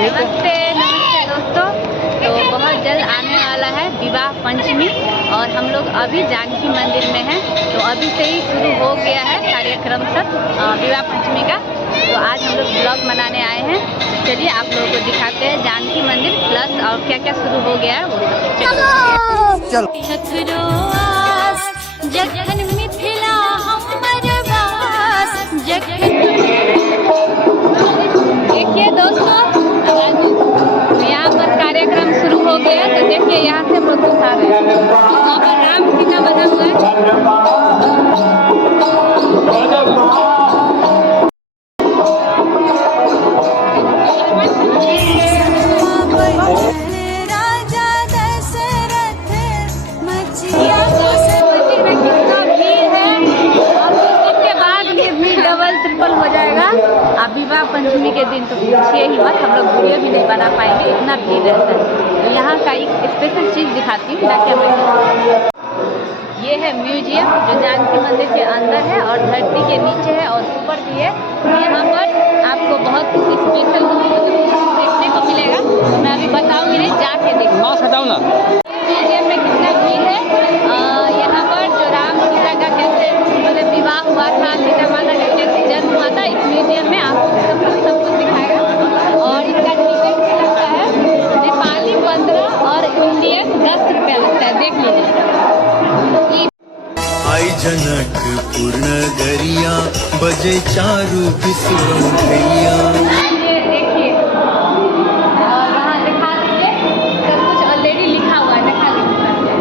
नमस्ते नमस्ते दोस्तों। तो बहुत जल्द आने वाला है विवाह पंचमी और हम लोग अभी जानकी मंदिर में हैं। तो अभी से ही शुरू हो गया है कार्यक्रम सब विवाह पंचमी का। तो आज हम लोग ब्लॉग बनाने आए हैं। चलिए आप लोगों को दिखाते हैं जानकी मंदिर प्लस और क्या क्या शुरू हो गया है वो सब। देखिए दोस्तों, यहाँ पर कार्यक्रम शुरू हो गया। तो देखिए यहाँ से हम लोग दिखा रहे हैं, वहाँ पर राम सीता बना हुआ है। हो जाएगा अब विवाह पंचमी के दिन तो पूछिए ही मत, हम लोग वीडियो भी नहीं बना पाएंगे, इतना भीड़ रहता है। तो यहाँ का एक स्पेशल चीज़ दिखाती हूँ ताकि मैं, ये है म्यूजियम जो जानकी मंदिर के अंदर है और धरती के नीचे है और ऊपर भी है। यहाँ पर आपको बहुत स्पेशल देखने को मिलेगा। मैं अभी बताऊँगी नहीं, जाके देखो म्यूजियम में कितना भीड़ है। यहाँ पर जो राम सीता का कैसे मतलब विवाह हुआ था, सीता माता का कैसे जन्म हुआ था, इस म्यूजियम में आपको सब कुछ दिखाएगा। और इसका टिकट भी लगता है नेपाली 15 और इंडियन 10 रुपया लगता है, देख लीजिए। आई जनकपुर नगरिया बजे चारू विश्वभैया। ये देखिए और वहाँ दिखा दीजिए, सब कुछ ऑलरेडी लिखा हुआ है, दिखा दीजिए।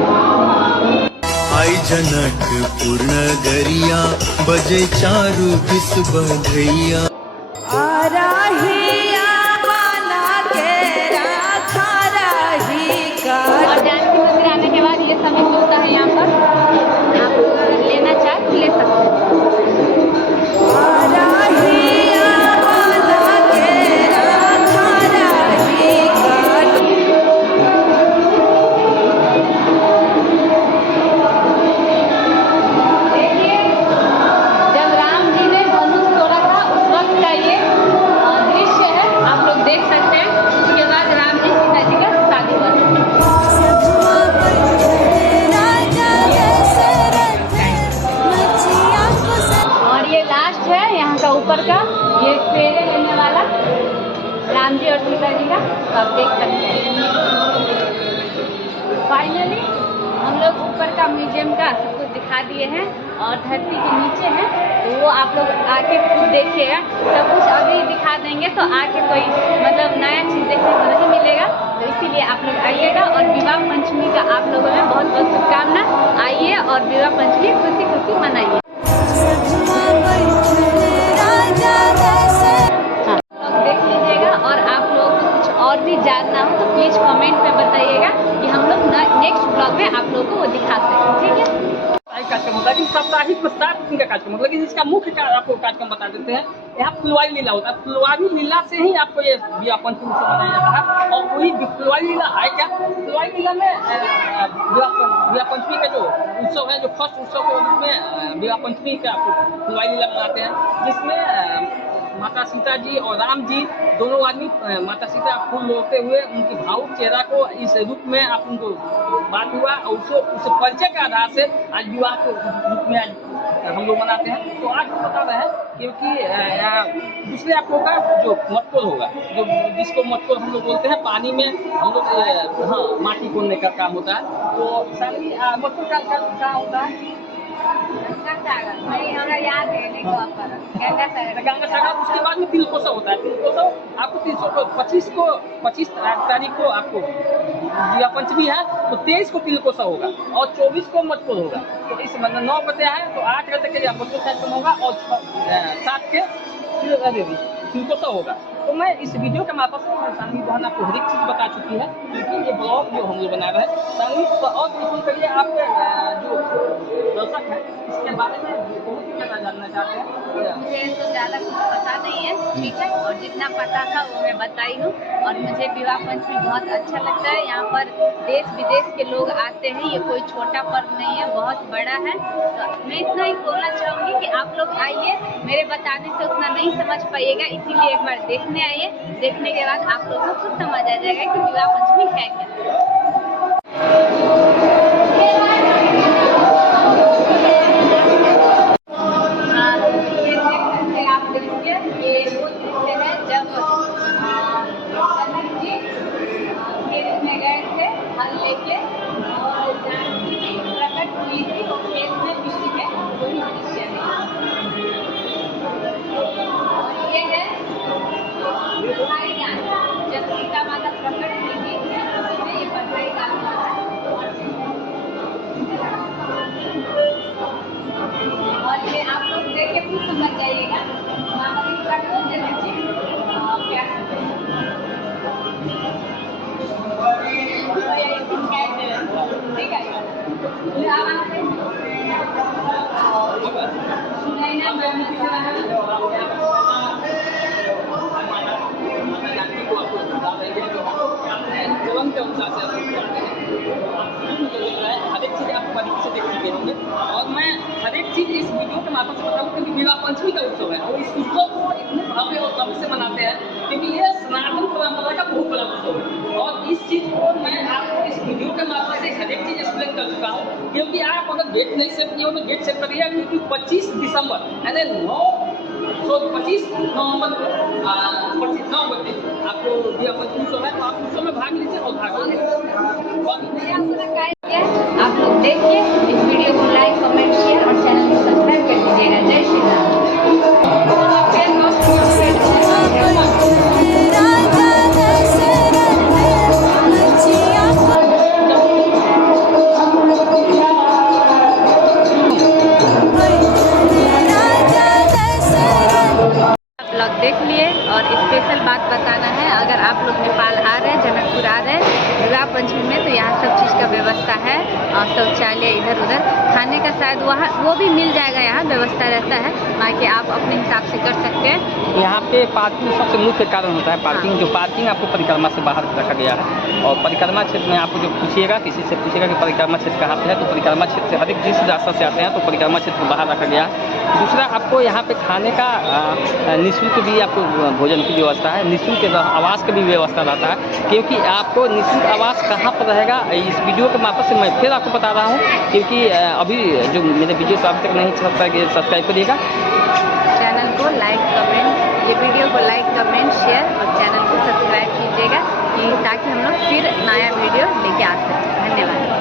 आई जनकपुर नगरिया बजे चारू विश्वभैया। और जानकी मंदिर आने के बाद ये सभी मिलता है यहाँ पर, आप अगर लेना चाहे तो ले सकते हैं। देखिए जब राम जी ने धनुष तोड़ा था उस वक्त का ये दृश्य है, आप लोग देख सकते हैं। उसके बाद राम जी सीता जी का शादी हुआ। और ये लास्ट है यहाँ का ऊपर का, ये फेरे लेने वाला राम जी और सीता जी का, तो आप देख सकते हैं। फाइनली हम लोग ऊपर का म्यूजियम का सब कुछ दिखा दिए हैं और धरती के नीचे है तो वो आप लोग आके खुद देखिएगा। सब कुछ अभी दिखा देंगे तो आके कोई मतलब नया चीज़ देखने को नहीं मिलेगा। तो इसीलिए आप लोग आइएगा और विवाह पंचमी का आप लोगों में बहुत बहुत शुभकामना। आइए और विवाह पंचमी खुशी खुशी मनाइए। देख लीजिएगा और आप लोगों को कुछ और भी जानना हो तो प्लीज कमेंट में बताइएगा कि हम लोग नेक्स्ट ब्लॉग में आप लोगों को वो दिखा सकें, ठीक है। कार्यक्रम होता है कि साप्ताहिक में 7 दिन का कार्यक्रम मतलब कि इसका मुख्य आपको कार्यक्रम बता देते हैं। यहाँ फुलवारी लीला होता है, फुलवारी लीला से ही आपको ये विवाह पंचमी से मनाया जाता है। और वही फुलवारी लीला है क्या, फुलवारी लीला में विवाह पंचमी का जो उत्सव है, जो फर्स्ट उत्सव के रूप में विवाह पंचमी का फुलवारी लीला मनाते हैं, जिसमें माता सीता जी और राम जी दोनों आदमी, माता सीता फूल लोड़ते हुए उनकी भावुक चेहरा को इस रूप में आप उनको बात हुआ और उस परिचय के आधार से आज विवाह के रूप में आज हम लोग मनाते हैं। तो आज हम बता रहे हैं क्योंकि दूसरे आप लोगों का जो मटकोर होगा, जो जिसको मटकोर हम लोग बोलते हैं, पानी में हम लोग माटी खोलने का काम होता है। तो सारी मटकोर का क्या होता है, गंगा सागर। उसके बाद में तिलकोसव होता है। तिलकोसव आपको 25 तारीख को आपको विवाह पंचमी है, तो 23 को तिलकोसव होगा और 24 को मटकोर होगा। तो इस मतलब 9 बजे है तो 8 बजे तक के लिए मटकोर कार्यक्रम होगा और 7 के तिलकोसव होगा। तो मैं इस वीडियो के माध्यम से सानवी बहन आपको हर एक चीज़ बता चुकी है, लेकिन ये ब्लॉग जो हम लोग बना रहे हैं सानवी तो और इसी के लिए आपके जो दर्शक है इसके बारे में बहुत ही ज़्यादा जानना चाहते हैं। मुझे तो ज़्यादा कुछ पता नहीं है, ठीक है, और जितना पता था वो मैं बताई हूँ। और मुझे विवाह पंचमी बहुत अच्छा लगता है। यहाँ पर देश विदेश के लोग आते हैं, ये कोई छोटा पर्व नहीं है, बहुत बड़ा है। तो मैं इतना ही बोलना चाहूँगी कि आप लोग आइए, मेरे बताने से उतना नहीं समझ पाइएगा, इसीलिए एक बार देखने देखने आइए। देखने के बाद आप लोगों को खुद समझ आ जाएगा कि विवाह पंचमी है क्या। आप देखिए, ये वो दृश्य है जब जनक जी खेत में गए थे हल लेके और जानकी प्रकट हुई थी और खेत में मिट्टी में वही दृश्य है। और ये है बधाई गान, जब सीता माता प्रकट हुई थी इसमें ये बधाई गान हुआ है। और ये आप लोग देख के खुद समझ जाइएगा माता जी का कौन जनक जी क्या ठीक है। हर एक चीज़ आप बारीकी से देख चुके होंगे और मैं हर एक चीज़ इस वीडियो के माध्यम से बताऊँ क्योंकि विवाह पंचमी का उत्सव है और इस उत्सव को इतने भव्य और कम से मनाते हैं क्योंकि ये सनातन परंपरा का बहुत बड़ा उत्सव है। और इस चीज़ को मैं आपको इस वीडियो के माध्यम से हर एक चीज़ एक्सप्लेन कर चुका हूँ क्योंकि आप अगर डेट नहीं सेट किए हो तो डेट सेट करिए क्योंकि 25 दिसंबर यानी 25 नवंबर को 25 नवंबर से आपको विवाह पंचमी उत्सव है तो आप उत्सव में भाग लीजिए और भाग आप लोग देखिए इस वीडियो को लाइक कमेंट शेयर और चैनल को सब्सक्राइब कर दीजिएगा। जय श्री राम। ब्लॉग देख लिए और स्पेशल बात बताना है, अगर आप लोग नेपाल आ रहे हैं, जनकपुर आ रहे हैं विवाह पंचमी में तो यहाँ सब चीज़ का व्यवस्था है और शौचालय इधर उधर खाने का शायद वहाँ वो भी मिल जाएगा, यहाँ व्यवस्था रहता है, बाकी आप अपने हिसाब से कर सकते हैं। यहाँ पे पार्किंग सबसे मुख्य कारण होता है पार्किंग, जो पार्किंग आपको परिक्रमा से बाहर रखा गया है और परिक्रमा क्षेत्र में आपको जो पूछिएगा किसी से पूछिएगा कि परिक्रमा क्षेत्र कहाँ पे है तो परिक्रमा क्षेत्र से हर एक जिस रास्ता से आते हैं तो परिक्रमा क्षेत्र को बाहर रखा गया है। दूसरा आपको यहाँ पे खाने का निःशुल्क भी आपको भोजन की व्यवस्था है, निःशुल्क आवास की भी व्यवस्था रहता है क्योंकि आपको निःशुल्क आवास कहाँ पर रहेगा इस वीडियो के माध्यम से मैं फिर आपको बता रहा हूँ क्योंकि अभी जो मेरे वीडियो तो अभी तक नहीं सब्सक्राइब करिएगा, चैनल को लाइक कमेंट, ये वीडियो को लाइक कमेंट शेयर और चैनल को सब्सक्राइब कीजिएगा कि ताकि हम लोग फिर नया वीडियो लेके आ सकें। धन्यवाद।